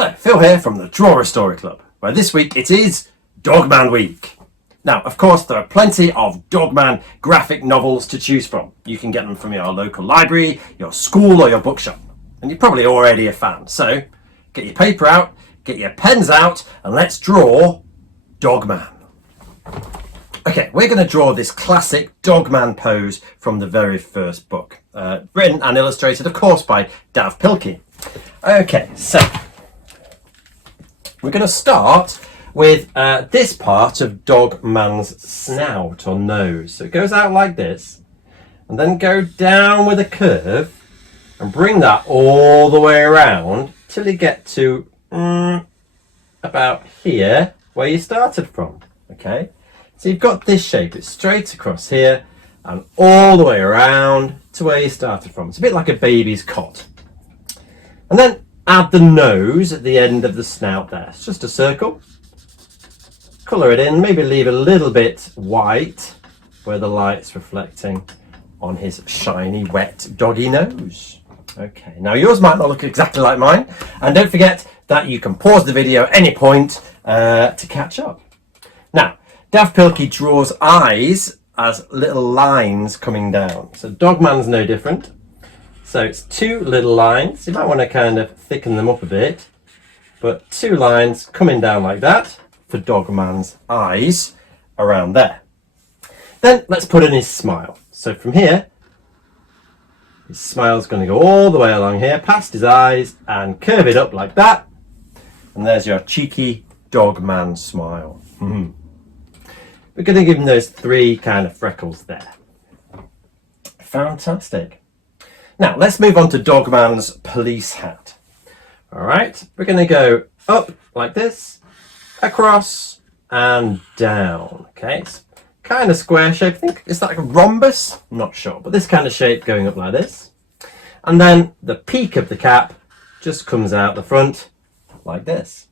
Hello, Phil here from the Draw a Story Club, where this week it is Dogman Week. Now, of course, there are plenty of Dogman graphic novels to choose from. You can get them from your local library, your school or your bookshop. And you're probably already a fan, so get your paper out, get your pens out, and let's draw Dogman. Okay, we're going to draw this classic Dogman pose from the very first book, written and illustrated, of course, by Dav Pilkey. Okay, so we're going to start with this part of Dogman's snout or nose. So it goes out like this, and then go down with a curve and bring that all the way around till you get to about here where you started from. Okay, so you've got this shape. It's straight across here and all the way around to where you started from. It's a bit like a baby's cot. And then add the nose at the end of the snout there. It's just a circle. Colour it in, maybe leave a little bit white where the light's reflecting on his shiny, wet, doggy nose. Okay, now yours might not look exactly like mine. And don't forget that you can pause the video at any point to catch up. Now, Dav Pilkey draws eyes as little lines coming down. So Dogman's no different. So it's two little lines. You might want to kind of thicken them up a bit, but two lines coming down like that for Dogman's eyes around there. Then let's put in his smile. So from here, his smile's going to go all the way along here, past his eyes, and curve it up like that. And there's your cheeky Dogman smile. We're going to give him those three kind of freckles there. Fantastic. Now, let's move on to Dogman's police hat. All right, we're going to go up like this, across and down. Okay, it's kind of square shape. I think it's like a rhombus. I'm not sure, but this kind of shape going up like this. And then the peak of the cap just comes out the front like this.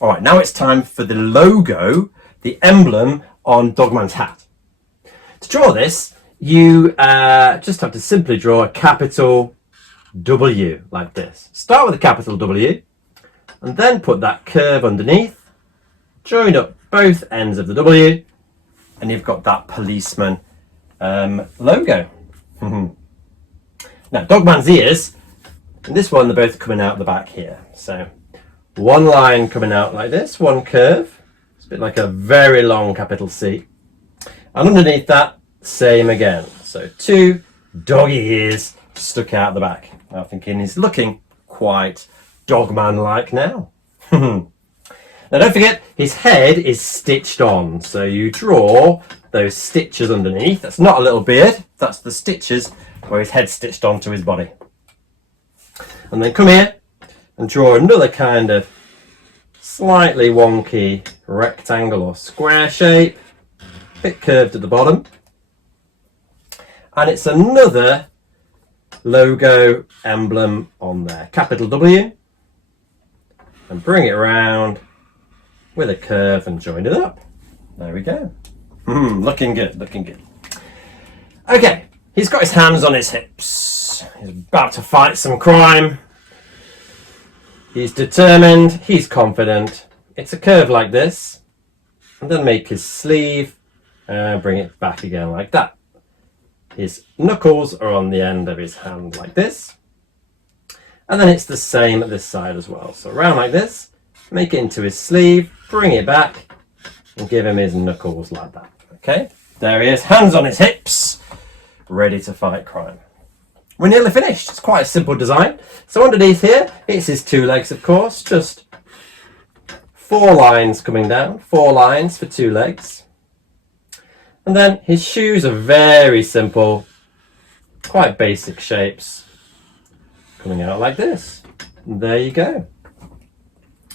All right, now it's time for the logo, the emblem on Dogman's hat. To draw this, you just have to simply draw a capital W like this. Start with a capital W and then put that curve underneath, join up both ends of the W, and you've got that policeman logo. Now, Dogman's ears, in this one, they're both coming out the back here. So one line coming out like this, one curve. It's a bit like a very long capital C. And underneath that, same again. So two doggy ears stuck out the back. I'm thinking he's looking quite Dogman-like now. Now don't forget, his head is stitched on. So you draw those stitches underneath. That's not a little beard. That's the stitches where his head's stitched onto his body. And then come here and draw another kind of slightly wonky rectangle or square shape. A bit curved at the bottom. And it's another logo emblem on there, capital W, and bring it around with a curve and join it up. There we go. Looking good, looking good. Okay, he's got his hands on his hips. He's about to fight some crime. He's determined, he's confident. It's a curve like this, and then make his sleeve, bring it back again like that. His knuckles are on the end of his hand like this. And then it's the same at this side as well. So around like this, make it into his sleeve, bring it back, and give him his knuckles like that. Okay, there he is, hands on his hips, ready to fight crime. We're nearly finished. It's quite a simple design. So underneath here, it's his two legs, of course. Just 4 lines coming down, 4 lines for 2 legs. And then his shoes are very simple, quite basic shapes, coming out like this. And there you go.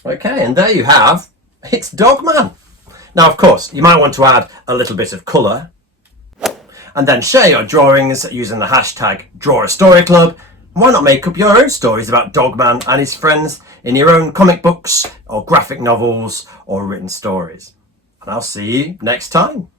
Okay, and there you have, it's Dogman. Now, of course, you might want to add a little bit of colour, and then share your drawings using the hashtag #DrawAStoryClub. Why not make up your own stories about Dogman and his friends in your own comic books or graphic novels or written stories? And I'll see you next time.